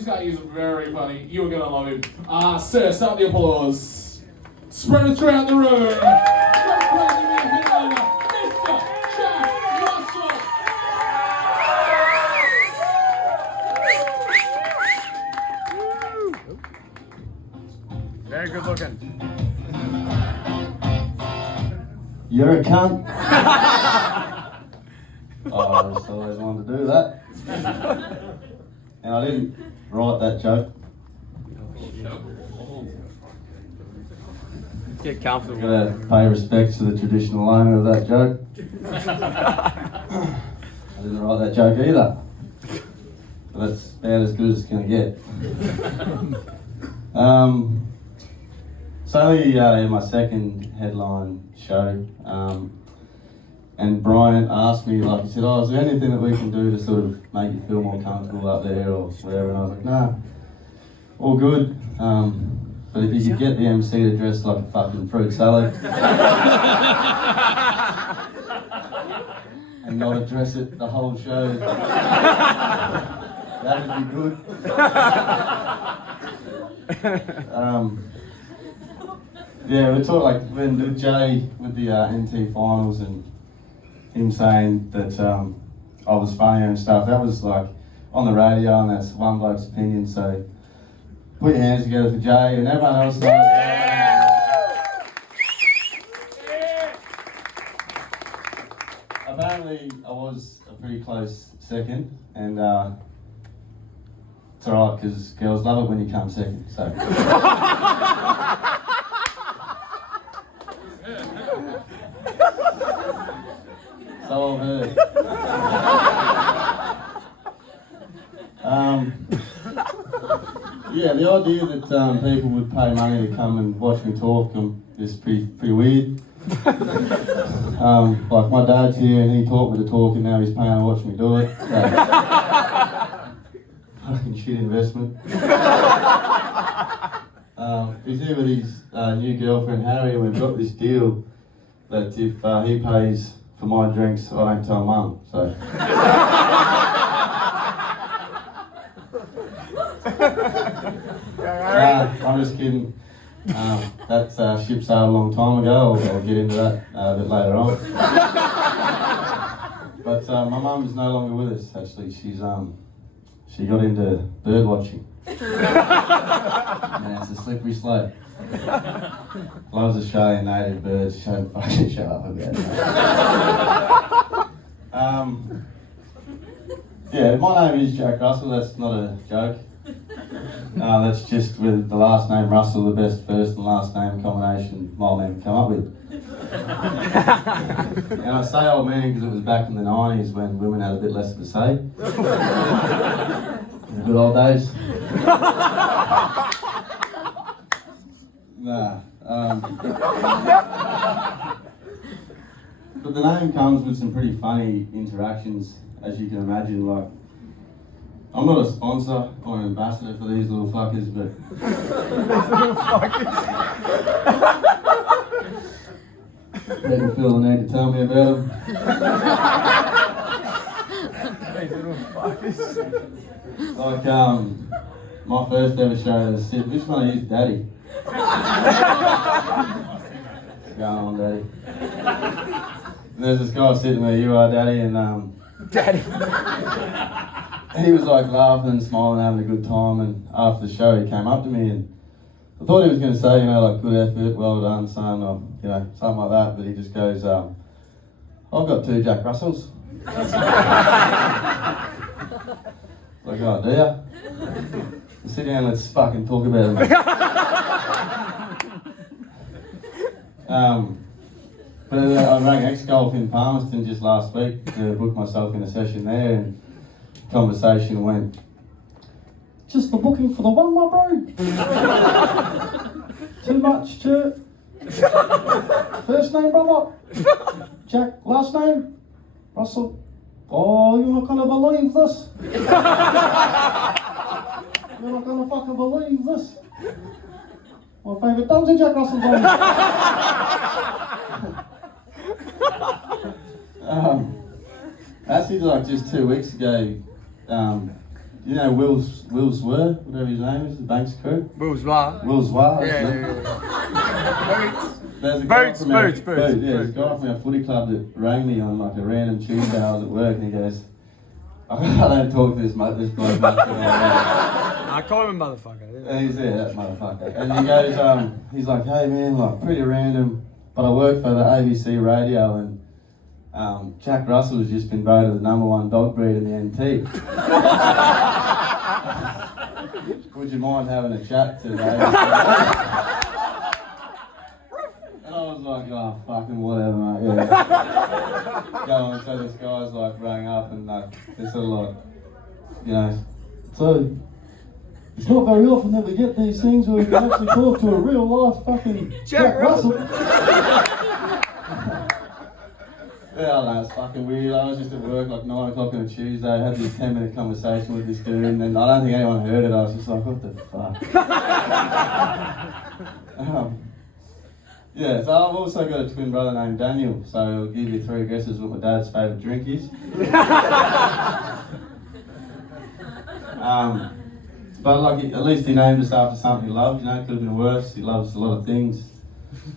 This guy is very funny. You're gonna love him. Sir, start the applause. Spread it throughout the room. Mr. Jack Russell. Very good looking. You're a cunt. Oh, I just always wanted to do that. And I didn't write that joke. Get comfortable. Gotta pay respects to the traditional owner of that joke. I didn't write that joke either. But that's about as good as it's gonna get. It's only my second headline show. And Brian asked me, like, he said, oh, is there anything that we can do to sort of make you feel more comfortable up there or whatever? And I was like, nah, all good. But if you could get the MC to dress like a fucking fruit salad and not address it the whole show, that'd be good. Yeah, we talked like when Jay with the NT finals and him saying that I was funny and stuff. That was like on the radio, and that's one bloke's opinion. So put your hands together for Jay and everyone else. Apparently, I was a pretty close second, and it's alright because girls love it when you come second. So. So I've heard. Yeah, the idea that people would pay money to come and watch me talk is pretty weird. Like my dad's here and he taught me to talk and now he's paying to watch me do it. So, fucking shit investment. He's here with his new girlfriend Harry, and we've got this deal that if he pays for my drinks, I don't tell Mum, so. I'm just kidding. That ship sailed a long time ago. I'll get into that a bit later on. But my mum is no longer with us. Actually, she got into bird watching. Man, it's a slippery slope. Loves Australian native birds. Don't fucking shut up about that. Yeah, my name is Jack Russell. That's not a joke. That's just with the last name Russell, the best first and last name combination my man can come up with. And I say old man because it was back in the 90s when women had a bit less of a say. In the good old days. Nah. But the name comes with some pretty funny interactions, as you can imagine. Like, I'm not a sponsor or an ambassador for these little fuckers, but people feel the need to tell me about them. These little fuckers. Like, my first ever show was which one of you's daddy? What's going on, daddy? And there's this guy sitting where you are, daddy, and Daddy. he was like laughing and smiling, having a good time, and after the show he came up to me and I thought he was going to say, you know, like, good effort, well done, son, or, you know, something like that, but he just goes, I've got 2 Jack Russells. Like, oh, do ya? Sit down, let's fucking talk about it. But I rang X-Golf in Palmerston just last week to book myself in a session there, and conversation went, just the booking for the one, my bro. Too much, Chert. First name, brother. Jack, last name? Russell. Oh, you're not gonna believe this. You're not gonna fucking believe this. My favourite dog's a Jack Russell dog. Actually, like just 2 weeks ago, you know Will Swer, whatever his name is, the Banks crew? Will Zwar. Will Swer. Yeah. There's a guy Boots. there's a guy from our footy club that rang me on like a random Tuesday. I was at work and he goes, I don't talk to this bloke much. I call him a motherfucker. And he's that motherfucker. And he goes, he's like, hey man, like pretty random, but I work for the ABC radio and Jack Russell has just been voted the #1 dog breed in the NT. Would you mind having a chat today? And I was like, oh, fucking whatever, mate, yeah. Go on, so this guy's like rang up and like, they're sort of like, you know, so it's not very often that we get these things where we can actually talk to a real life fucking Jack Russell. Yeah, I know, it's fucking weird. I was just at work like 9 o'clock on a Tuesday, I had this 10-minute conversation with this dude, and then I don't think anyone heard it. I was just like, what the fuck? Yeah, so I've also got a twin brother named Daniel, so I'll give you 3 guesses what my dad's favourite drink is. But like, at least he named us after something he loved, you know, it could have been worse. He loves a lot of things.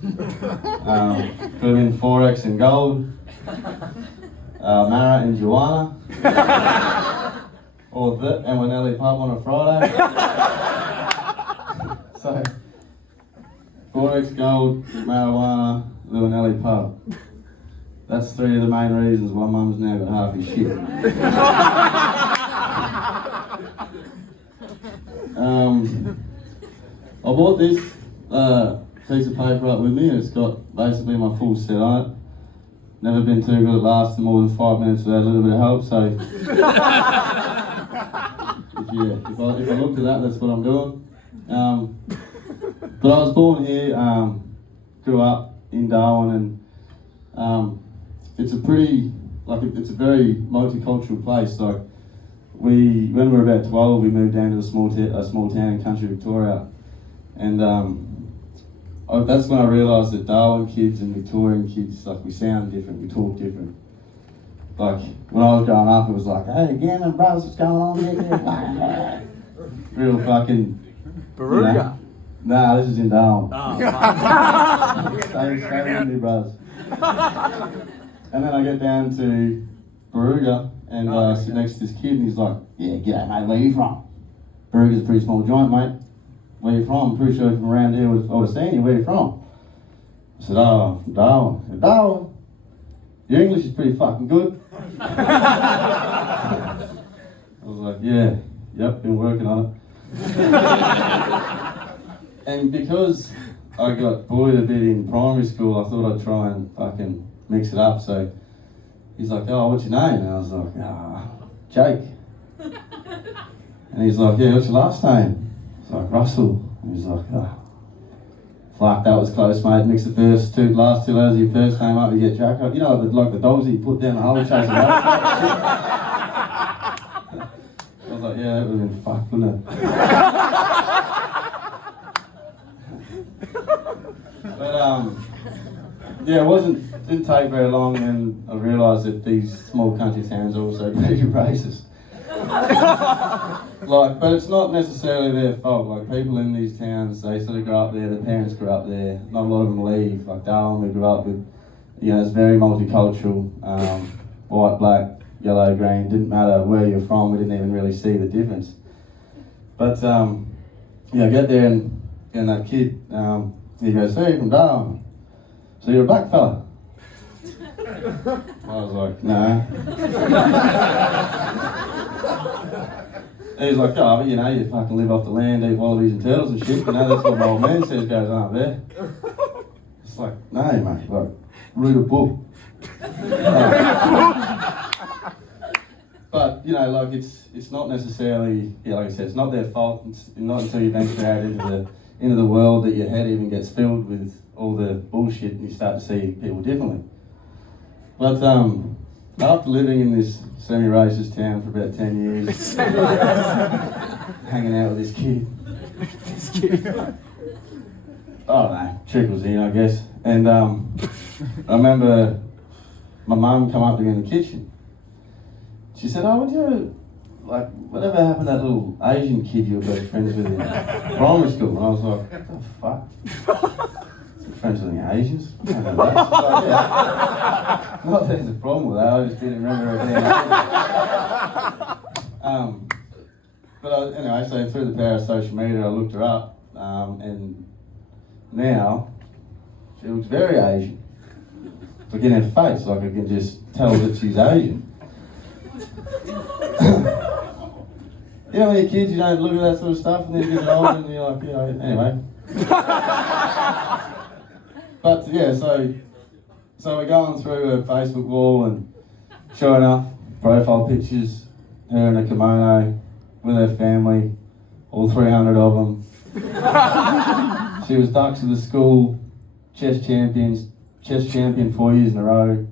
Could have been Forex and gold, Mara and Joanna, or the Ewanelli pub on a Friday. So, Forex, gold, marijuana, Ewanelli pub. That's 3 of the main reasons why Mum's now got half his shit. I bought this piece of paper up with me and it's got basically my full set on it. Never been too good at lasting more than 5 minutes without a little bit of help, so if I look at that, that's what I'm doing. But I was born here, grew up in Darwin, and it's a very multicultural place. Like when we were about 12, we moved down to a small town in country Victoria, and that's when I realised that Darwin kids and Victorian kids, like, we sound different, we talk different. Like when I was growing up, it was like, hey, again, brothers, what's going on here? Real fucking Baruga. You know? Nah, this is in Darwin. Oh, Stay with me, brothers. And then I get down to Baruga and sit next to this kid and he's like, yeah, g'day mate, where you from? Baruga's a pretty small joint, mate. Where you from? I'm pretty sure from around here I would have seen you. Where you from? I said, oh, from Darwin. I said, Darwin? Your English is pretty fucking good. I was like, yeah, yep, been working on it. And because I got bullied a bit in primary school, I thought I'd try and fucking mix it up. So he's like, oh, what's your name? And I was like, Jake. And he's like, yeah, what's your last name? I was like, Russell. And he's like, fuck, that was close, mate. Mix the last two letters of your first name up, you get Jack up. You know, like the dogs that you put down the hole chasing up. I was like, yeah, that would have been fucked, wouldn't it? But yeah, it didn't take very long, and I realised that these small country towns are also pretty racist. But it's not necessarily their fault. Like, people in these towns, they sort of grow up there, their parents grew up there, not a lot of them leave. Like Darwin, we grew up with, you know, it's very multicultural, white, black, yellow, green, didn't matter where you're from, we didn't even really see the difference. But, yeah, I get there and that kid, he goes, so you're from Darwin, so you're a black fella? I was like, no. He's like, oh, but you know, you fucking live off the land, eat wallabies and turtles and shit, you know, that's what my old man says goes on up there. It's like, no mate, like, root a book. But, you know, like, it's not necessarily, yeah, like I said, it's not their fault. It's not until you venture out into the world that your head even gets filled with all the bullshit and you start to see people differently. But after living in this semi-racist town for about 10 years, hanging out with this kid, I don't know, trickles in, I guess. And I remember my mum come up to me in the kitchen. She said, oh, like, whatever happened to that little Asian kid you were best friends with in primary school? And I was like, what the fuck? Friends with any Asians? I don't know that. Like, yeah. Not that there's a problem with that, I just didn't remember her being Asian. But anyway, so through the power of social media, I looked her up, and now she looks very Asian. Look in her face, like I can just tell that she's Asian. You know, when you're kids, you don't look at that sort of stuff, and then you get older, and you're like, you know, anyway. But yeah, so we're going through her Facebook wall, and sure enough, profile pictures, her in a kimono, with her family, all 300 of them. She was Dux of the school, chess champion 4 years in a row.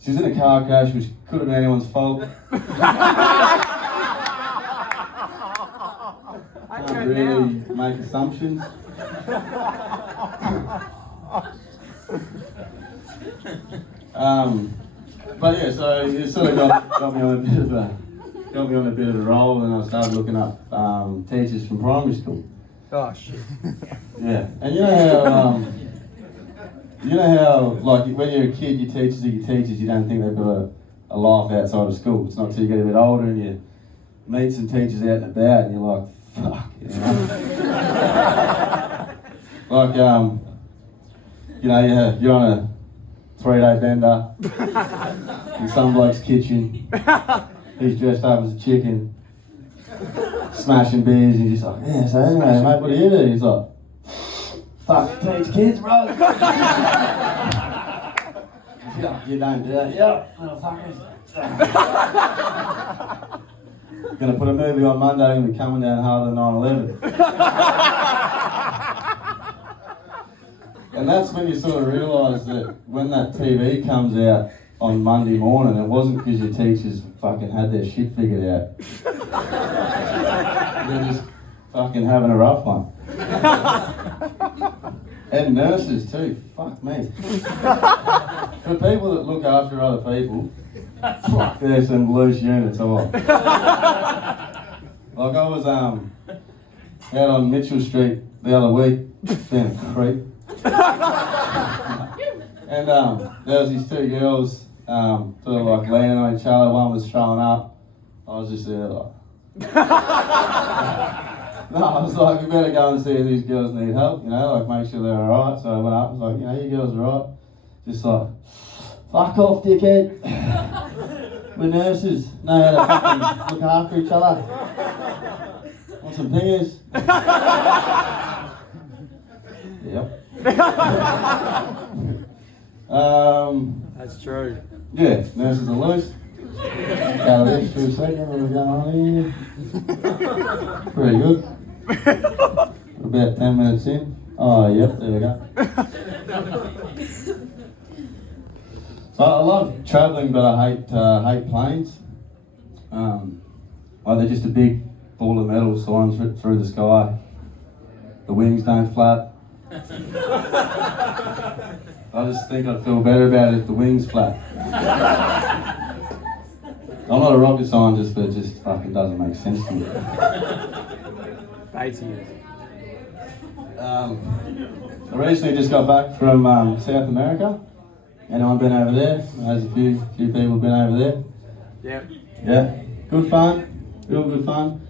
She was in a car crash, which could have been anyone's fault. Can't really make assumptions. But yeah, so it sort of got me on a bit of a roll, and I started looking up teachers from primary school. Oh shit. Yeah, and you know how like when you're a kid, your teachers are your teachers. You don't think they've got a life outside of school. It's not till you get a bit older and you meet some teachers out and about, and you're like, fuck, you know. Like you know, you're on a 3-day bender in some bloke's kitchen. He's dressed up as a chicken, smashing beers, and you're just like, yeah, so anyway, mate, what do you do? He's like, fuck, teach kids, bro. You don't do that. Yep, little fuckers. Gonna put a movie on Monday and we're coming down harder than 9/11. And that's when you sort of realise that when that TV comes out on Monday morning, it wasn't because your teachers fucking had their shit figured out. They're just fucking having a rough one. And nurses too, fuck me. For people that look after other people, fuck, there's some loose units on. Like I was out on Mitchell Street the other week, being a creep. And there was these two girls, sort of like leaning on each other. One was throwing up. I was just there like. No, I was like, we better go and see if these girls need help, you know, like make sure they're alright. So I went up and was like, you know, you girls are alright. Just like, fuck off, dickhead. We're nurses. Know how to fucking look after each other. Want some pingers? Yep. That's true. Yeah, nurses are loose. Out of this for a second, what are we going on here? Pretty good. We're about 10 minutes in. Oh, yep, there we go. So I love travelling, but I hate planes. Like they're just a big ball of metal soaring through the sky. The wings don't flap. I just think I'd feel better about it if the wings flap. I'm not a rocket scientist, but it just fucking doesn't make sense to me. 80 years. I recently just got back from South America. Anyone been over there? There's a few people been over there. Yeah. Yeah. Good fun. Real good fun.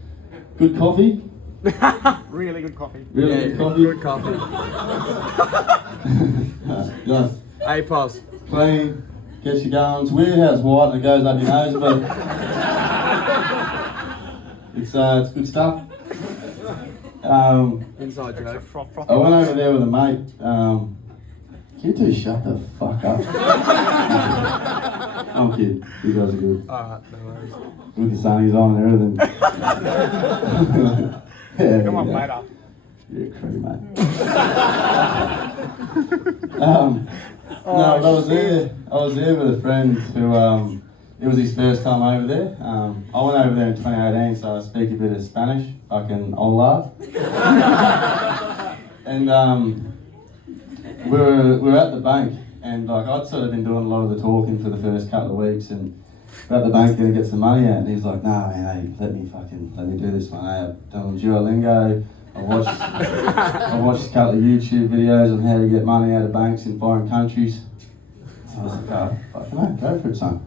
Good coffee. Really good coffee. Really good coffee. Good coffee. Yeah. A+. Clean. Gets you going. It's weird how it's white and it goes up your nose, but it's good stuff. Inside joke. I went over there with a mate. You two shut the fuck up. I'm kidding. You guys are good. Alright, no worries. With the sunnies on and everything. Yeah, Come on, later. You're a crew, mate. No, but I was there with a friend who, it was his first time over there. I went over there in 2018, so I speak a bit of Spanish, fucking hola. And we were at the bank, and like I'd sort of been doing a lot of the talking for the first couple of weeks, and we're at the bank going to get some money out, and he's like, nah, man, hey, let me do this one. Hey, I've done Duolingo. I watched a couple of YouTube videos on how to get money out of banks in foreign countries. I was like, oh, fucking hell, go for it, son.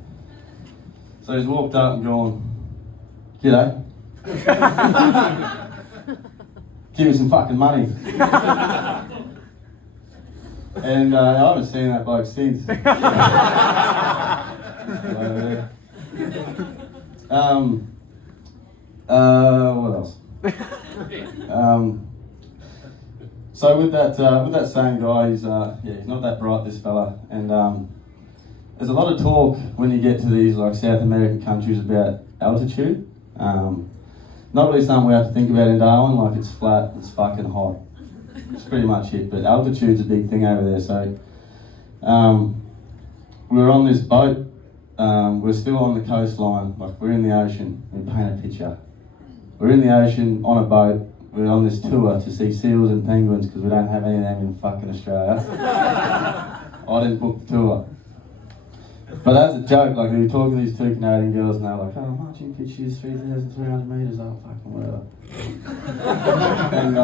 So he's walked up and gone, g'day. Give me some fucking money. And I haven't seen that bloke since. What else? So with that same guy, he's not that bright, this fella, and there's a lot of talk when you get to these like South American countries about altitude. Not really something we have to think about in Darwin, like it's flat, it's fucking hot. It's pretty much it, but altitude's a big thing over there. So we were on this boat, we're still on the coastline, like we're in the ocean. We paint a picture. We're in the ocean on a boat. We're on this tour to see seals and penguins because we don't have any of them in fucking Australia. I didn't book the tour. But as a joke, like we were talking to these two Canadian girls and they were like, oh, marching pitch is 3,300 metres, oh fucking whatever. And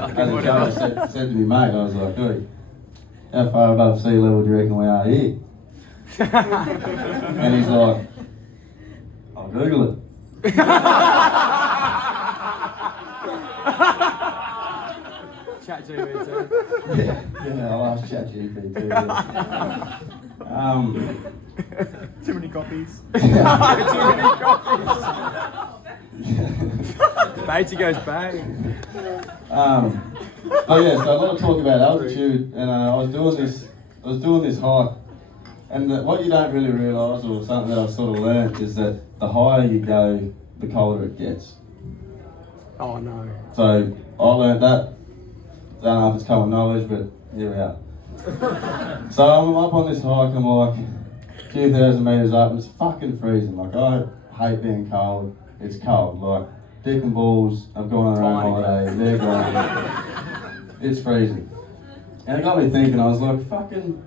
as a joke I said to me mate, I was like, hey, how far above sea level do you reckon we are here? And he's like, I'll Google it. ChatGPT. Yeah, I'll ask ChatGPT. Too many copies. Beatty goes bang. Oh yeah, so a lot of talk about altitude, and I was doing this hike, and what you don't really realise, or something that I've sort of learned, is that the higher you go, the colder it gets. Oh no. So I learned that. Don't know if it's common knowledge, but here we are. So I'm up on this hike, I'm like a few thousand metres up, and it's fucking freezing. Like I hate being cold. It's cold. Like dick and balls, I've gone on our own holiday, they're gone. It's freezing. And it got me thinking, I was like, fucking,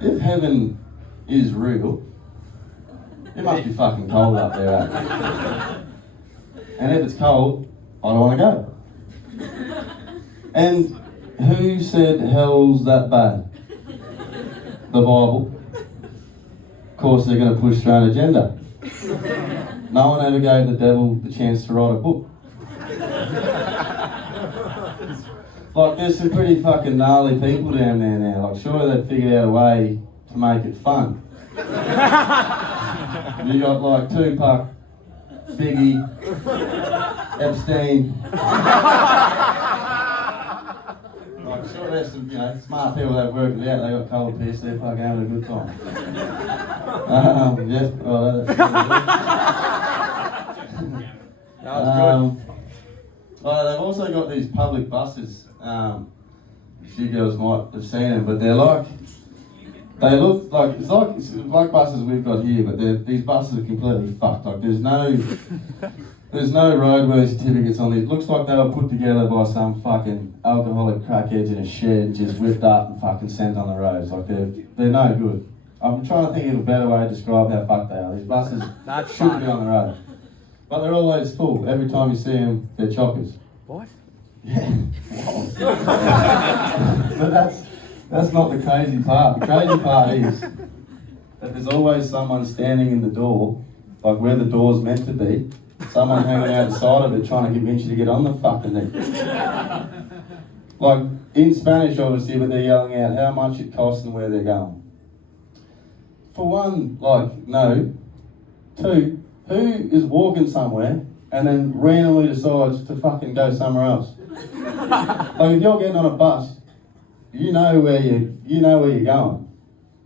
if heaven is real, it must be fucking cold up there, eh? And if it's cold, I don't want to go. And who said hell's that bad? The Bible. Of course they're going to push their own agenda. No one ever gave the devil the chance to write a book. Like there's some pretty fucking gnarly people down there now. Like surely they've figured out a way to make it fun. You got like Tupac, Biggie, Epstein. Like, sure, there's some, smart people that work it out. They got cold piss. They're fucking having a good time. Yes, well, that's That was good. Well, they've also got these public buses. You girls might have seen them, but they look like it's like buses we've got here, but these buses are completely fucked. Like there's no roadworthy certificates on these. It looks like they were put together by some fucking alcoholic crackheads in a shed and just whipped up and fucking sent on the roads. Like they're no good. I'm trying to think of a better way to describe how fucked they are. These buses shouldn't be on the road. But they're always full. Every time you see them, they're chockers. What? Yeah. But that's not the crazy part. The crazy part is that there's always someone standing in the door, like where the door's meant to be, someone hanging outside of it trying to convince you to get on the fucking thing. Like in Spanish obviously, but they're yelling out how much it costs and where they're going. For one, like, no. Two, who is walking somewhere and then randomly decides to fucking go somewhere else? Like if you're getting on a bus, you know where you're going.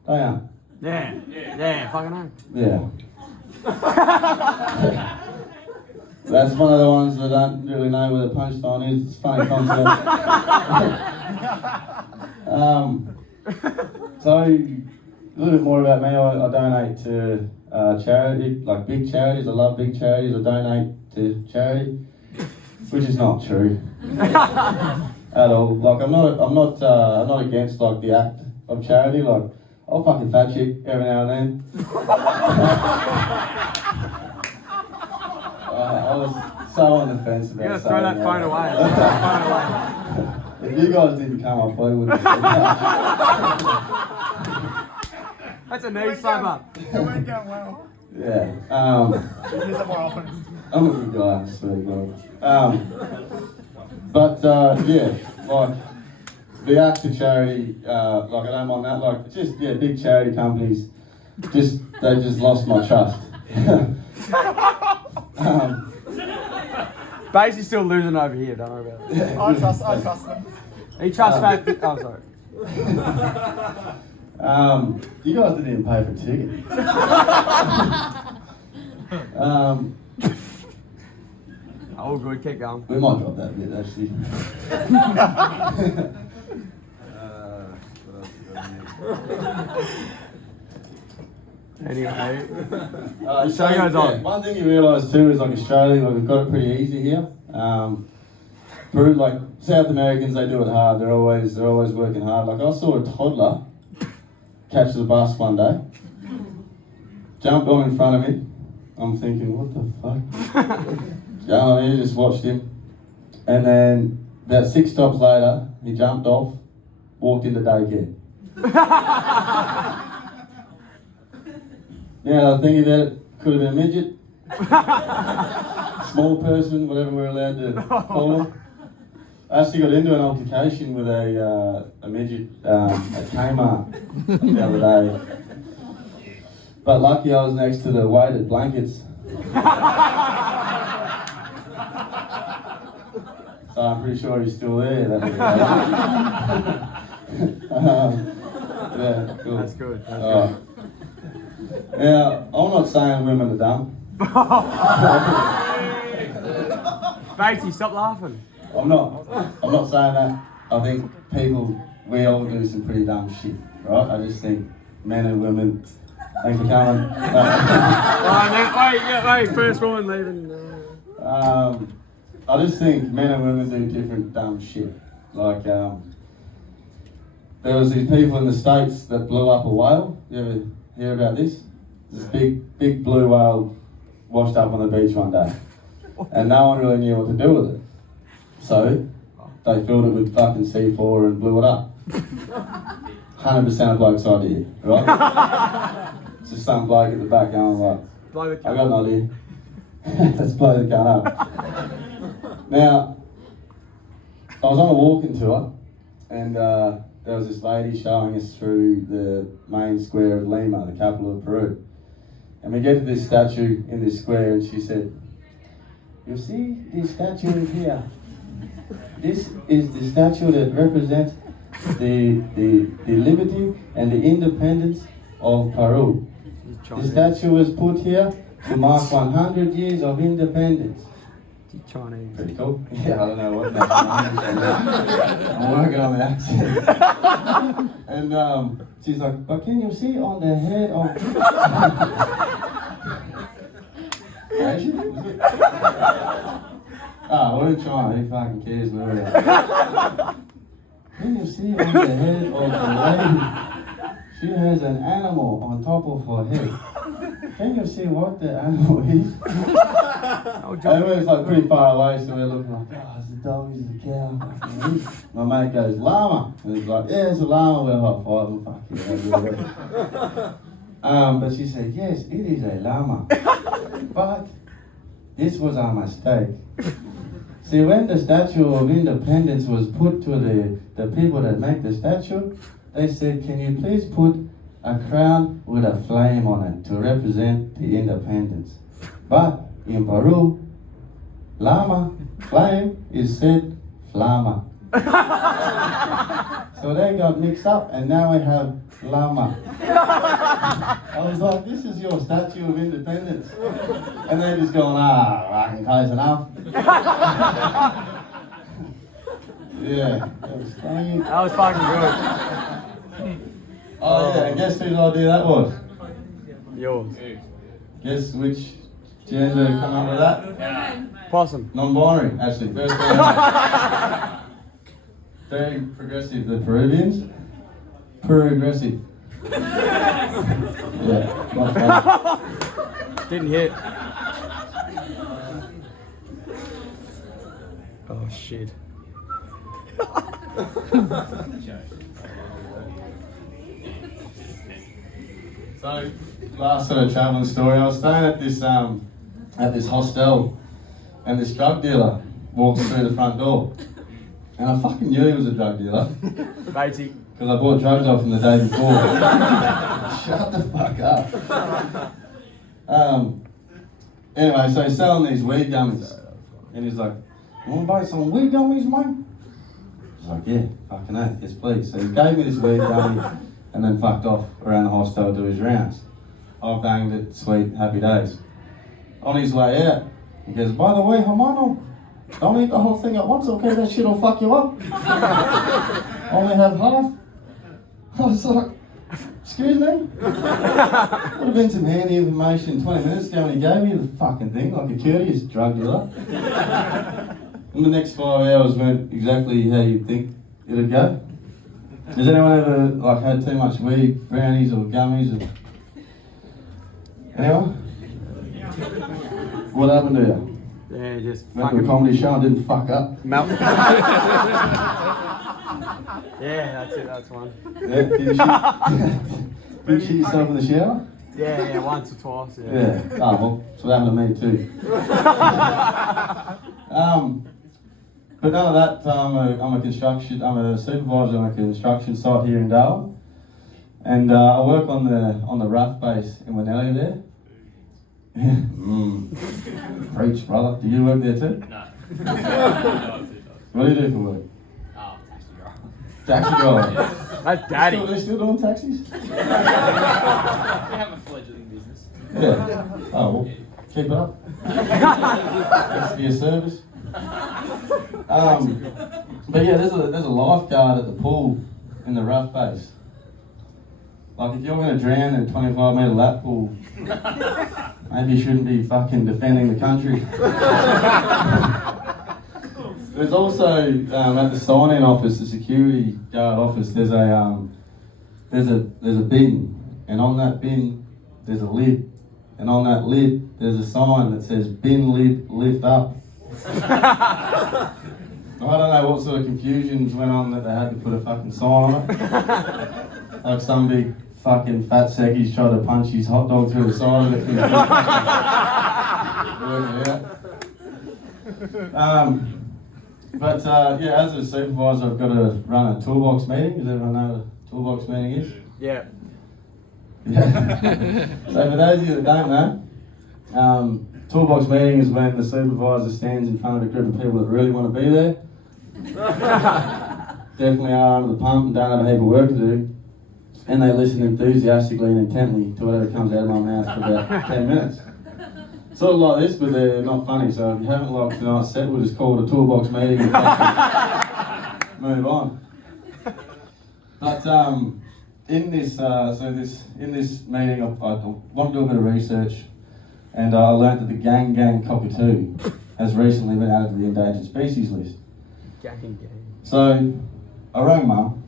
Don't you? Yeah, fucking hell. Yeah. That's one of the ones that I don't really know where the punchline is. It's a funny concept. So, a little bit more about me. I donate to charity, like big charities. I love big charities. I donate to charity, which is not true at all. Like I'm not against like the act of charity. Like I I'll fucking fat chick every now and then. I was so on the fence about You gotta throw that phone away. Throw that phone away. If you guys didn't come, I probably wouldn't have said that. That's a knee slapper. It went down well. Yeah. Use it more often. I'm a good guy, I swear to God. But yeah, like the act of charity, like I don't mind that. Like just big charity companies, they just lost my trust. Basic's still losing over here, don't worry about it. I trust them. He trusts fat. Oh, sorry. You guys didn't even pay for a ticket. Oh, good. Keep going. We might drop that bit actually. Anyway. So goes on. One thing you realise too is like Australia, like we've got it pretty easy here. Peru, like South Americans, they do it hard. They're always working hard. Like I saw a toddler catch the bus one day, jumped on in front of me. I'm thinking, what the fuck? Going on here, just watched him, and then about 6 stops later, he jumped off, walked into daycare. Yeah, I think about it, could have been a midget, small person, whatever we're allowed to call them. I actually got into an altercation with a midget at Kmart the other day. But lucky I was next to the weighted blankets. So I'm pretty sure he's still there. Yeah, cool. That's good. That's good. Now, I'm not saying women are dumb. Batesy, stop laughing. I'm not saying that. I think we all do some pretty dumb shit, right? I just think men and women, thanks for coming. Wait, first woman leaving. I just think men and women do different dumb shit. Like, there was these people in the States that blew up a whale. You ever hear about this? This big blue whale washed up on the beach one day. And no one really knew what to do with it. So, they filled it with fucking C4 and blew it up. 100% a bloke's idea, right? It's just some bloke at the back going like, I got an idea. Let's blow the gun up. Now, I was on a walking tour, and there was this lady showing us through the main square of Lima, the capital of Peru. And we get to this statue in this square, and she said, "You see this statue here? This is the statue that represents the liberty and the independence of Peru. The statue was put here to mark 100 years of independence." Chinese. Pretty cool. Yeah, I don't know what that I'm working on the accent. And she's like, "But can you see on the head of..." We're in China, who fucking cares where we are? Can you see on the head of the lady? She has an animal on top of her head. Can you see what the animal is? And we're like pretty far away, so we're looking like, oh, it's a dog, it's a cow. My mate goes, llama. And he's like, yeah, it's a llama. We're high fiving, fuck yeah. But she said, yes, it is a llama. But this was our mistake. See, when the Statue of Independence was put to the people that make the statue, they said, can you please put a crown with a flame on it to represent the independence? But in Peru, llama, flame, is said flama. So they got mixed up, and now we have llama. I was like, this is your Statue of Independence. And they're just going, fucking close enough. Yeah, that was funny. That was fucking good. Oh yeah, and guess whose idea that was? Yours. Guess which gender come up with that? Possum. Non-binary, actually. First one. Very progressive, the Peruvians. Progressive. Yeah, not funny. Didn't hit. Oh shit. So, last sort of travelling story, I was staying at this hostel, and this drug dealer walks through the front door. And I fucking knew he was a drug dealer, Basic. because I bought drugs off him the day before. Shut the fuck up. Anyway, so he's selling these weed gummies. And he's like, "You want to buy some weed gummies, mate?" I was like, "Yeah, fucking oath, yes please." So he gave me this weed gummy and then fucked off around the hostel to his rounds. I banged it, sweet, happy days. On his way out, he goes, "By the way, Hermano, don't eat the whole thing at once, okay? That shit'll fuck you up. Only have half." I was like, "Excuse me?" Would have been some handy information 20 minutes ago when he gave me the fucking thing, like a courteous drug dealer. And the next 5 hours went exactly how you'd think it'd go. Has anyone ever like had too much weed, brownies or gummies? Or... Anyone? What happened to you? Yeah, just Went to a fucking comedy show and didn't fuck up? melt. Yeah, that's it, that's one. Yeah, did you shit yourself in the shower? Yeah, once or twice, yeah. Yeah. Oh, well, that's what happened to me too. But none of that, I'm a supervisor on a construction site here in Darwin. And I work on the RAF base in Winnellia there. Preach, brother. Do you work there too? No. What do you do for work? Oh, taxi driver. Taxi driver. That's daddy. They still doing taxis? We have a fledgling business. Yeah. Oh, well, keep it up. Thanks for your service. But yeah, there's a lifeguard at the pool in the rough base. Like, if you're going to drown in a 25-metre lap pool, maybe you shouldn't be fucking defending the country. There's also at the sign-in office, the security guard office, there's a bin, and on that bin there's a lid, and on that lid there's a sign that says "Bin lid, lift up." I don't know what sort of confusions went on that they had to put a fucking sign on it. Like some big fucking fat secchies tried to punch his hot dog through the side of it. Working it out. But yeah, as a supervisor, I've got to run a toolbox meeting. Does everyone know what a toolbox meeting is? Yeah. Yeah. So for those of you that don't know, toolbox meeting is when the supervisor stands in front of a group of people that really want to be there. Definitely are under the pump and don't have a heap of work to do. And they listen enthusiastically and intently to whatever comes out of my mouth for about 10 minutes. Sort of like this, but they're not funny. So if you haven't liked tonight's set, we'll just call it a toolbox meeting and move on. But in this meeting, I want to do a bit of research, and I learnt that the gang cockatoo has recently been added to the endangered species list. Jacking game. So I rang Mum,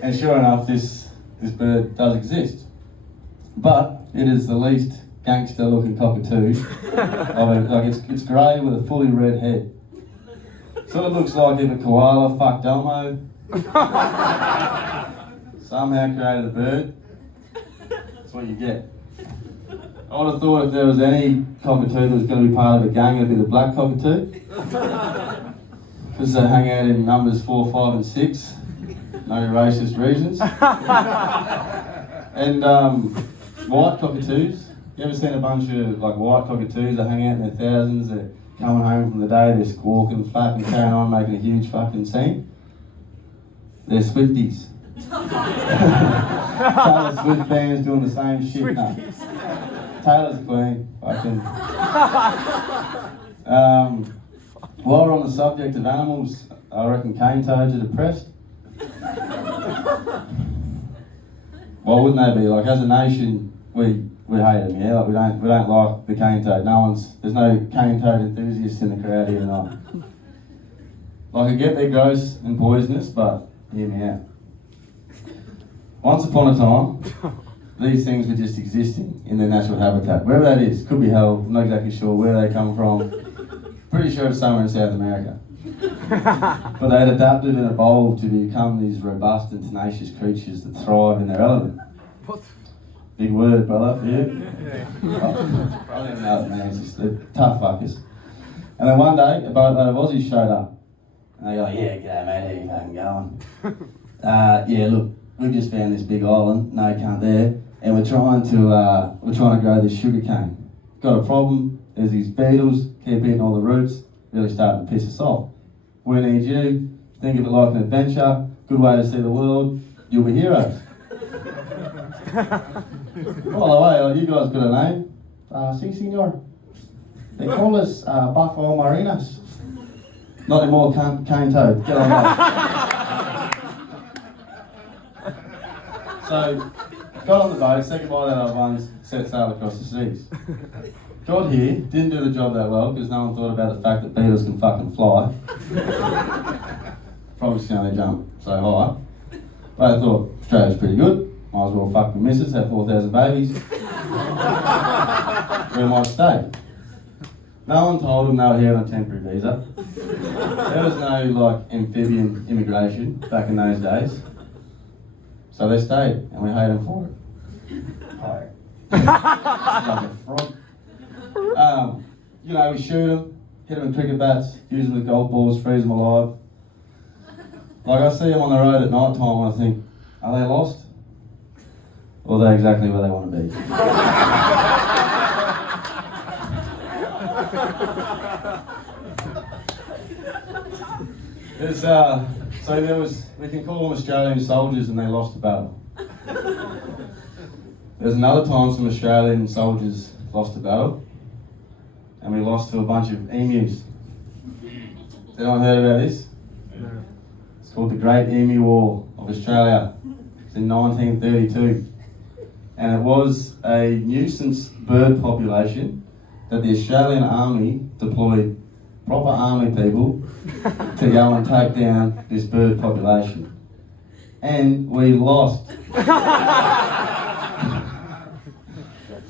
and sure enough, this bird does exist. But it is the least gangster-looking cockatoo. It's grey with a fully red head. Sort of looks like if a koala fucked Elmo. Somehow created a bird. That's what you get. I would have thought if there was any cockatoo that was going to be part of a gang, it'd be the black cockatoo. Because they hang out in numbers 4, 5 and 6. No racist reasons. And white cockatoos. You ever seen a bunch of like white cockatoos that hang out in their thousands? They're coming home from the day, they're squawking, flapping, carrying on, making a huge fucking scene. They're Swifties. Taylor Swift fans doing the same shit. No. Taylor's queen. Fucking. While we're on the subject of animals, I reckon cane toads are depressed. Why wouldn't they be? Like, as a nation, we hate them, yeah? Like, we don't like the cane toad. There's no cane toad enthusiasts in the crowd here tonight. Like, I get they're gross and poisonous, but Hear me out. Once upon a time, these things were just existing in their natural habitat. Wherever that is, could be hell, I'm not exactly sure where they come from. Pretty sure it's somewhere in South America. But they had adapted and evolved to become these robust and tenacious creatures that thrive in their element. What? Big word, brother, for you. Oh, I don't even know it, man. It's just, they're tough fuckers. And then one day, a boatload of Aussies showed up. And they go, yeah, g'day mate, how you fucking going? Yeah, look, we've just found this big island, no cunt there, and we're trying to grow this sugar cane. Got a problem, there's these beetles, keep eating all the roots, really starting to piss us off. We need you, think of it like an adventure, good way to see the world, you'll be heroes. By the way, you guys got a name? Si, senor. They call us Buffalo Marinas. Not anymore, cane toad. Get on that. So, got on the boat, said goodbye to the other ones, set sail across the seas. Got here, didn't do the job that well because no one thought about the fact that beetles can fucking fly. Probably can only jump so high. But I thought Australia's pretty good. Might as well fuck the missus, have 4,000 babies. Where might stay? No one told them they were here on a temporary visa. There was no like amphibian immigration back in those days. So they stayed and we hate them for it. Like a frog. You know, we shoot them, hit them with cricket bats, use them with golf balls, freeze them alive. Like I see them on the road at night time and I think, are they lost? Or are they exactly where they want to be? We can call them Australian soldiers and they lost the battle. There's another time some Australian soldiers lost a battle and we lost to a bunch of emus. Has anyone heard about this? No. It's called the Great Emu War of Australia. It's in 1932. And it was a nuisance bird population that the Australian Army deployed proper army people to go and take down this bird population. And we lost.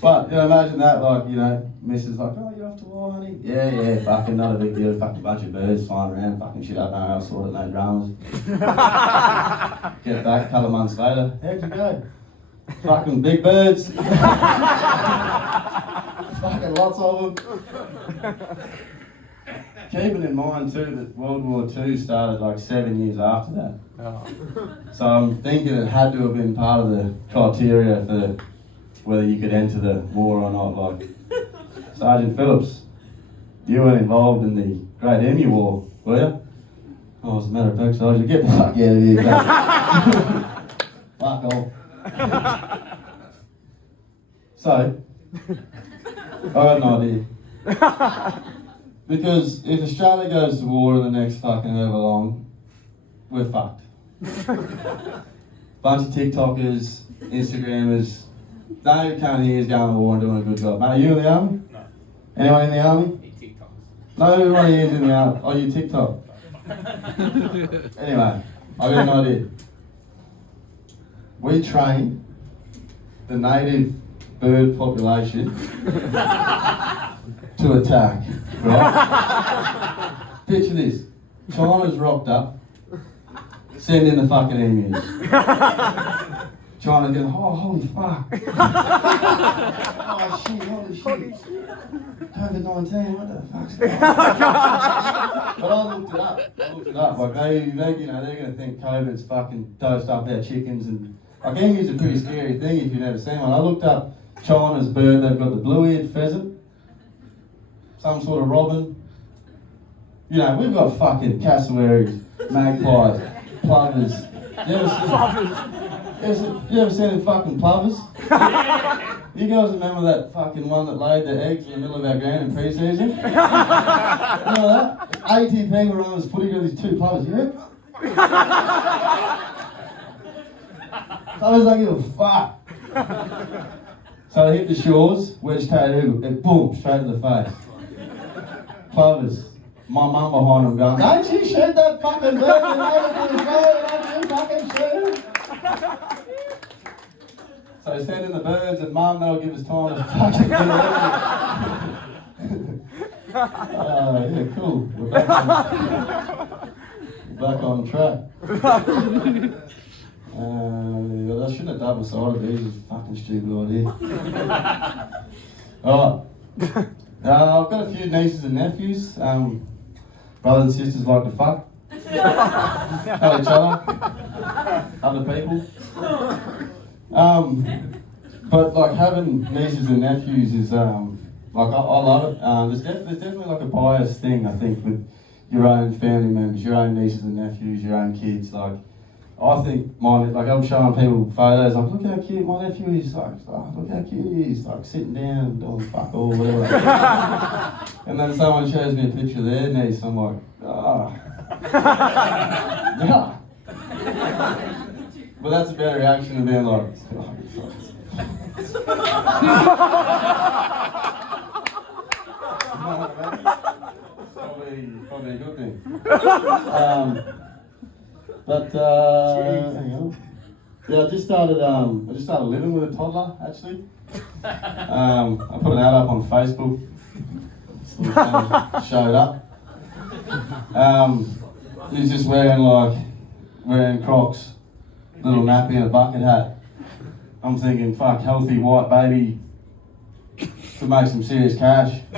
But, you know, imagine that, like, you know, Mrs. like, oh, you're off to war, honey? Yeah, fucking not a big deal, fucking bunch of birds flying around, fucking shit up, no, I'll sort it, no dramas. Get back a couple of months later, how'd you go? Fucking big birds. Fucking lots of them. Keeping in mind too that World War II started like 7 years after that. Oh. So I'm thinking it had to have been part of the criteria for whether you could enter the war or not. Like, Sergeant Phillips, you weren't involved in the Great Emu War, were you? Oh, as a matter of fact, Sergeant, get the fuck out of here, mate. Fuck off. So, I got an idea. Because if Australia goes to war in the next fucking however long, we're fucked. Bunch of TikTokers, Instagrammers, no one coming here is going to war and doing a good job. Mate, are you in the army? No. Anyone in the army? Eat TikToks. No, everyone here is in the army. Oh, you TikTok? Anyway, I got an idea. We train the native bird population to attack, right? Picture this. China's rocked up, send in the fucking emus. China's going, oh, holy fuck. Oh shit, holy shit. COVID-19, what the fuck's going on? But I looked it up. Like they you know, they're going to think COVID's fucking dosed up our chickens and like emus are a pretty scary thing if you've never seen one. I looked up China's bird, they've got the blue-eared pheasant, some sort of robin. You know, we've got fucking cassowaries, magpies, plovers. You ever seen them fucking plovers? You guys remember that fucking one that laid the eggs in the middle of our ground in pre-season? Remember that? 80 people were on this footy with these two plovers, yeah? Plovers don't give a fuck. So they hit the shores, wedge-tailed eagle, and boom, straight to the face. Plovers. My mum behind them going, don't you shoot that fucking bird, you know, fucking shoot. So send in the birds and Mum, that'll give us time to fucking get it. Yeah, cool. We're back on track. I shouldn't have double-sided these. It's a fucking stupid idea. Alright. I've got a few nieces and nephews. Brothers and sisters like to fuck. Hello each other. Other people. But like having nieces and nephews is like I love it. There's definitely like a bias thing I think with your own family members, your own nieces and nephews, your own kids. Like I think mine, like I'm showing people photos, like look how cute my nephew is. Like oh, look how cute he is. Like sitting down and doing fuck all whatever. And then someone shows me a picture of their niece. I'm like ah. Yeah. But that's a better reaction than being like, oh, probably a good thing. Hang on. Yeah, I just started living with a toddler actually. I put an ad up on Facebook. Showed up. He's just wearing Crocs, little nappy and a bucket hat. I'm thinking, fuck, healthy white baby to make some serious cash. I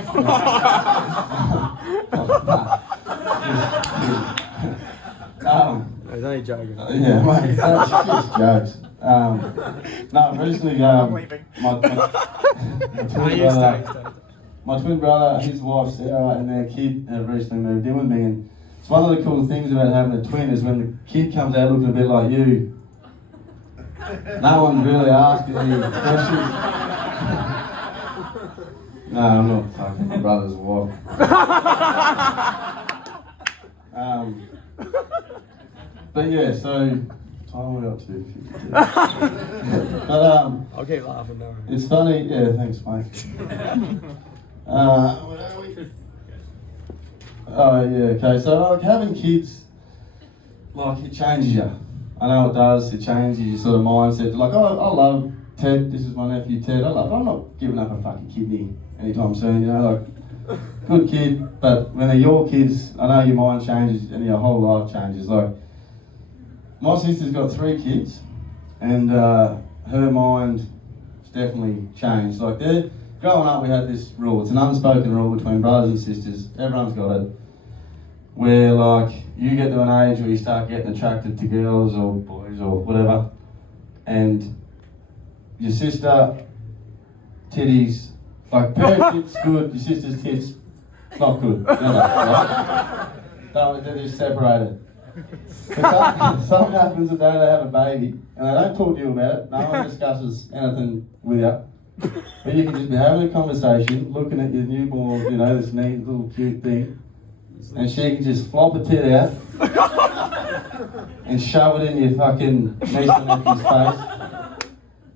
was only joking. Yeah, mate, that's just jokes. No, recently, my twin brother, his wife Sarah, and their kid have recently moved in with me, and it's one of the cool things about having a twin is when the kid comes out looking a bit like you, no one's really asking any questions. No, I'm not fucking my brother's wife. But yeah, so time we got to. But I'll keep laughing though. it's funny. Yeah, thanks, mate. Where are we? Oh yeah, okay. So like having kids, like it changes you. I know it does. It changes your sort of mindset. Like I love Ted. This is my nephew Ted. I'm not giving up a fucking kidney anytime soon. You know, like good kid. But when they're your kids, I know your mind changes and your whole life changes. Like my sister's got 3 kids, and her mind's definitely changed. Like growing up, we had this rule. It's an unspoken rule between brothers and sisters. Everyone's got it. Where like you get to an age where you start getting attracted to girls or boys or whatever, and your sister titties, like her tits good, your sister's tits not good. Right? They're just separated. But something happens the day they have a baby, and they don't talk to you about it. No one discusses anything with you. But you can just be having a conversation, looking at your newborn, you know, this neat little cute thing, and she can just flop a tit out and shove it in your fucking niece and nephew's face,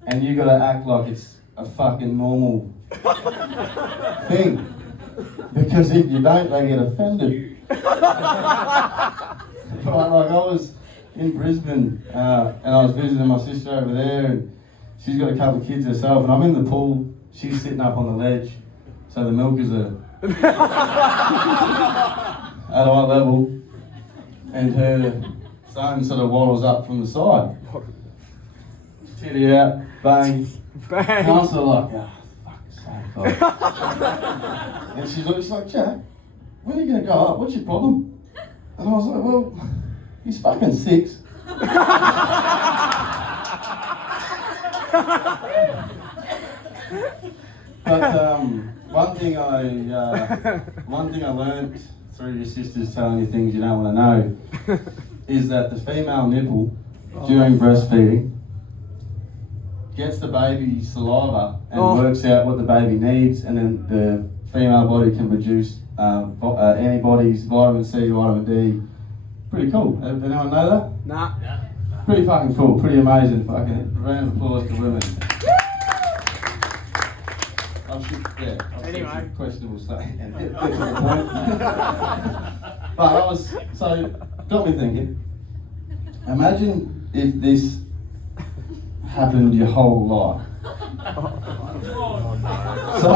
and you gotta act like it's a fucking normal thing. Because if you don't, they get offended. But like I was in Brisbane and I was visiting my sister over there, and she's got a couple of kids herself, and I'm in the pool, she's sitting up on the ledge, so the milkers are at eye level, and her son sort of waddles up from the side. Titty out, bang. Bang. And I'm sort of like, oh, fuck's sake. And she's like, Jack, when are you going to grow up? What's your problem? And I was like, well, he's fucking 6. But one thing I learned through your sisters telling you things you don't want to know is that the female nipple during breastfeeding gets the baby's saliva and works out what the baby needs, and then the female body can produce antibodies, vitamin C, vitamin D. Pretty cool. Does anyone know that? Nah. Pretty fucking cool. Pretty amazing. Fucking round of applause to women. Anyway. Questionable stuff. And get to the point. But got me thinking. Imagine if this happened your whole life. So,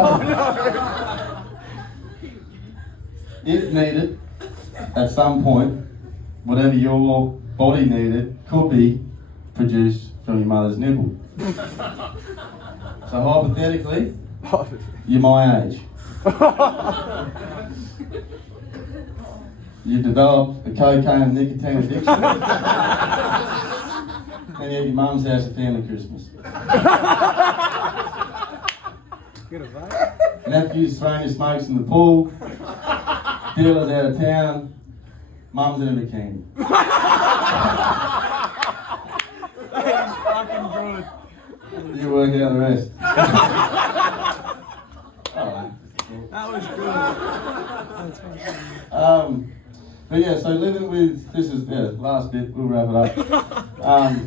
if needed, at some point, whatever your body needed could be produced from your mother's nipple. So hypothetically, you're my age. You develop a cocaine and nicotine addiction, and you're at your mum's house at family Christmas. Nephew's throwing his smokes in the pool, dealer's out of town, mum's in a bikini. Fucking good. You work out the rest. Alright. That was good. But yeah, so living with, this is, last bit, we'll wrap it up.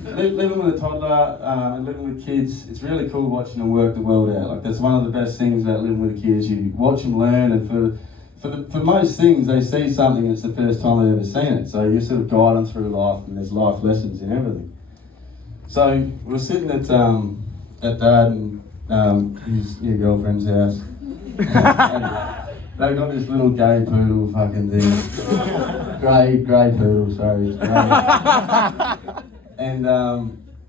Living with a toddler and living with kids, it's really cool watching them work the world out. Like, that's one of the best things about living with kids. You watch them learn, and for most things, they see something and it's the first time they've ever seen it. So you sort of guide them through life, and there's life lessons in everything. So we're sitting at Dad and your girlfriend's house. And they've got this little gay poodle fucking thing. Grey poodle, sorry. It's grey. And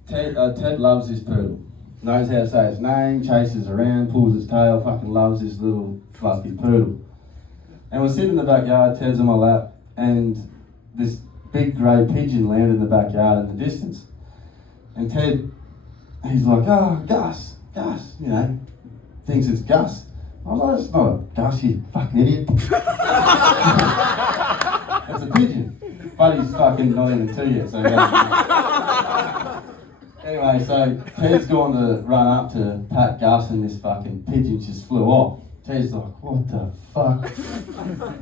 Ted loves this poodle. Knows how to say its name, chases around, pulls its tail, fucking loves this little fluffy poodle. And we're sitting in the backyard, Ted's on my lap, and this big grey pigeon landed in the backyard in the distance. And Ted, he's like, oh, Gus, you know, thinks it's Gus. I was like, it's not a Gus, you fucking idiot. It's a pigeon. But he's fucking not even 2 yet, so anyway, so Ted's gone to run up to pat Gus, and this fucking pigeon just flew off. Ted's like, what the fuck?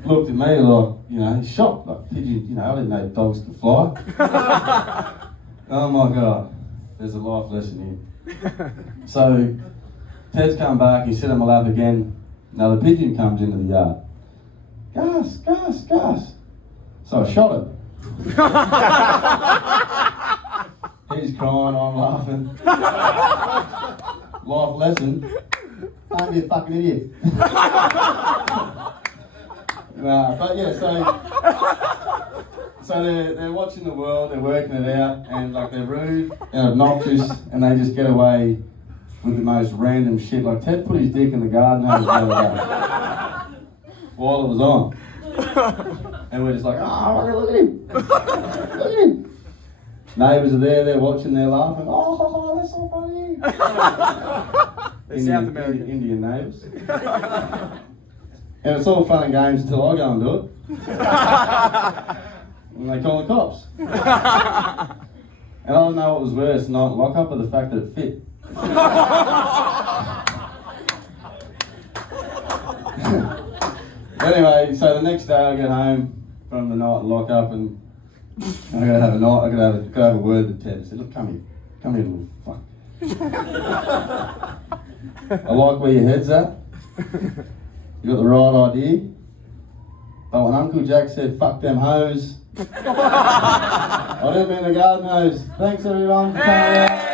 Looked at me like, you know, he's shocked. Like, pigeon, you know, I didn't know dogs could fly. Oh my God, there's a life lesson here. So, Ted's come back, he sit on my lap again. Now the pigeon comes into the yard. Gus. So I shot him. He's crying, I'm laughing. Life lesson, don't be a fucking idiot. But yeah, so they're watching the world, they're working it out, and like they're rude and obnoxious, and they just get away with the most random shit. Like Ted put his dick in the garden hose the other day while it was on, and we're just like, oh, look at him, look at him. Neighbours are there, they're watching, they're laughing. Oh, that's so funny. South American. Indian neighbours. And it's all fun and games until I go and do it. And they call the cops. And I don't know what was worse, not lockup or the fact that it fit. Anyway, so the next day I get home from the night and lock up, and I gotta have a word with Ted. I said, look, come here, little fuck. I like where your head's at. You got the right idea. But when Uncle Jack said, fuck them hoes, I didn't mean the garden hose. Thanks everyone for coming out.